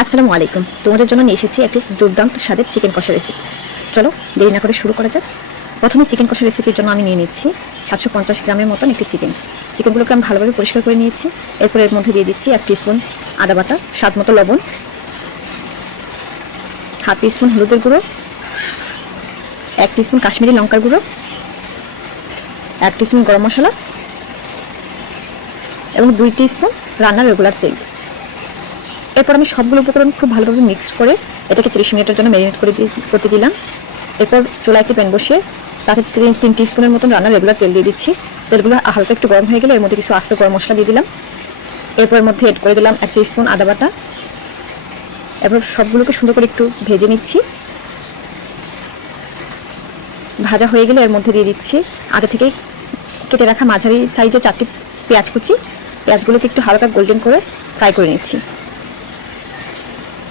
আসসালামু আলাইকুম। তোমাদের জন্য নিয়ে এসেছি একটি দুর্দান্ত স্বাদের চিকেন কষা রেসিপি। চলো দেরি না করে শুরু করা যাক। প্রথমে চিকেন কষা রেসিপির জন্য আমি নিয়ে নিচ্ছি 750 গ্রামের মতন একটি চিকেনগুলোকে আমি ভালোভাবে পরিষ্কার করে নিয়েছি। এরপর এর মধ্যে দিয়ে দিচ্ছি 1 টিস্পুন আদা বাটা, স্বাদ মতো লবণ, হাফ টিস্পুন হলুদের গুঁড়ো, 1 টিস্পুন কাশ্মীরি লঙ্কার গুঁড়ো, 1 টিস্পুন গরম মশলা এবং 2 টিস্পুন রান্নার রেগুলার তেল। এরপর আমি সবগুলো উপকরণ খুব ভালোভাবে মিক্স করে এটাকে 30 মিনিটের জন্য ম্যারিনেট করতে দিলাম। এরপর চুলায় একটি প্যান বসিয়ে তাতে 3 টিস্পুনের মতন রান্নার রেগুলার তেল দিয়ে দিচ্ছি। তেলগুলো হালকা একটু গরম হয়ে গেলে এর মধ্যে কিছু আস্ত গরম মশলা দিয়ে দিলাম। এরপর এর মধ্যে এড করে দিলাম 1 টিস্পুন আদা বাটা। এরপর সবগুলোকে সুন্দর করে একটু ভেজে নিচ্ছি। ভাজা হয়ে গেলে এর মধ্যে দিয়ে দিচ্ছি আগে থেকে কেটে রাখা মাঝারি সাইজের 4টি পেঁয়াজ কুচি। পেঁয়াজগুলোকে একটু হালকা গোল্ডেন করে ফ্রাই করে নিচ্ছি।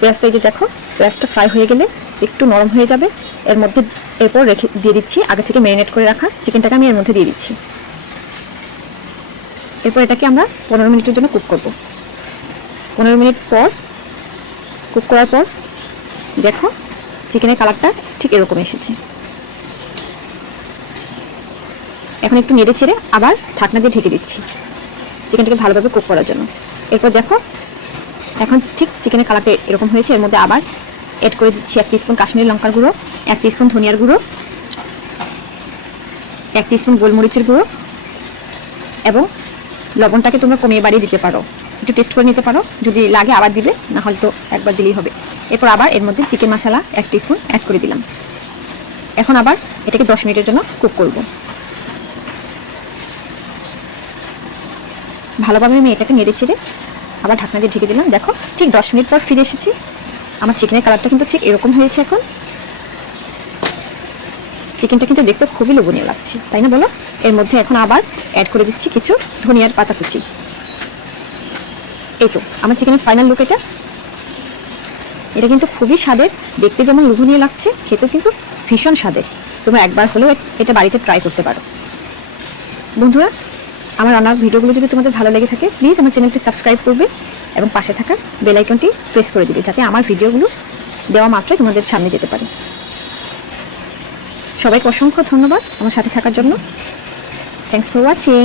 পেঁয়াজটা এই যে দেখো, পেঁয়াজটা ফ্রাই হয়ে গেলে একটু নরম হয়ে যাবে। এরপর দিয়ে দিচ্ছি আগে থেকে ম্যারিনেট করে রাখা চিকেনটাকে আমি এর মধ্যে দিয়ে দিচ্ছি। এরপর এটাকে আমরা 15 মিনিটের জন্য কুক করব। 15 মিনিট পর কুক করার পর দেখো চিকেনের কালারটা ঠিক এরকম এসেছে। এখন একটু নেড়ে চেড়ে আবার ঢাকনা দিয়ে ঢেকে দিচ্ছি চিকেনটাকে ভালোভাবে কুক করার জন্য। এরপর দেখো এখন ঠিক চিকেনের কালারটা এরকম হয়েছে। এর মধ্যে আবার এড করে দিচ্ছি 1 টিস্পুন কাশ্মীরি লঙ্কার গুঁড়ো, 1 টিস্পুন ধনিয়ার গুঁড়ো, 1 টিস্পুন গোলমরিচের গুঁড়ো এবং লবণটাকে তোমরা কমিয়ে বাড়িয়ে দিতে পারো, একটু টেস্ট করে নিতে পারো, যদি লাগে আবার দিবে, না হলে তো একবার দিলেই হবে। এরপর আবার এর মধ্যে চিকেন মশলা 1 টিস্পুন অ্যাড করে দিলাম। এখন আবার এটাকে 10 মিনিটের জন্য কুক করব। ভালোভাবে আমি এটাকে নেড়ে চেড়ে আবার ঢাকনা দিয়ে ঢেকে দিলাম। দেখো ঠিক 10 মিনিট পর ফিরে এসেছি। আমার চিকেনের কালারটা কিন্তু ঠিক এরকম হয়েছে। এখন চিকেনটা কিন্তু দেখতে খুবই লোভনীয় লাগছে, তাই না বলো? এর মধ্যে এখন আবার অ্যাড করে দিচ্ছি কিছু ধনিয়ার পাতা কুচি। এই তো আমার চিকেনের ফাইনাল লুক এটা। এটা কিন্তু খুবই স্বাদের, দেখতে যেমন লোভনীয় লাগছে, খেতেও কিন্তু ভীষণ স্বাদের। তোমরা একবার হলেও এটা বাড়িতে ট্রাই করতে পারো। বন্ধুরা, আমার রান্নার ভিডিওগুলো যদি তোমাদের ভালো লেগে থাকে প্লিজ আমার চ্যানেলটি সাবস্ক্রাইব করবে এবং পাশে থাকা বেল আইকনটি প্রেস করে দিবে, যাতে আমার ভিডিওগুলো দেওয়া মাত্রই তোমাদের সামনে যেতে পারে। সবাইকে অসংখ্য ধন্যবাদ আমার সাথে থাকার জন্য। Thanks for watching.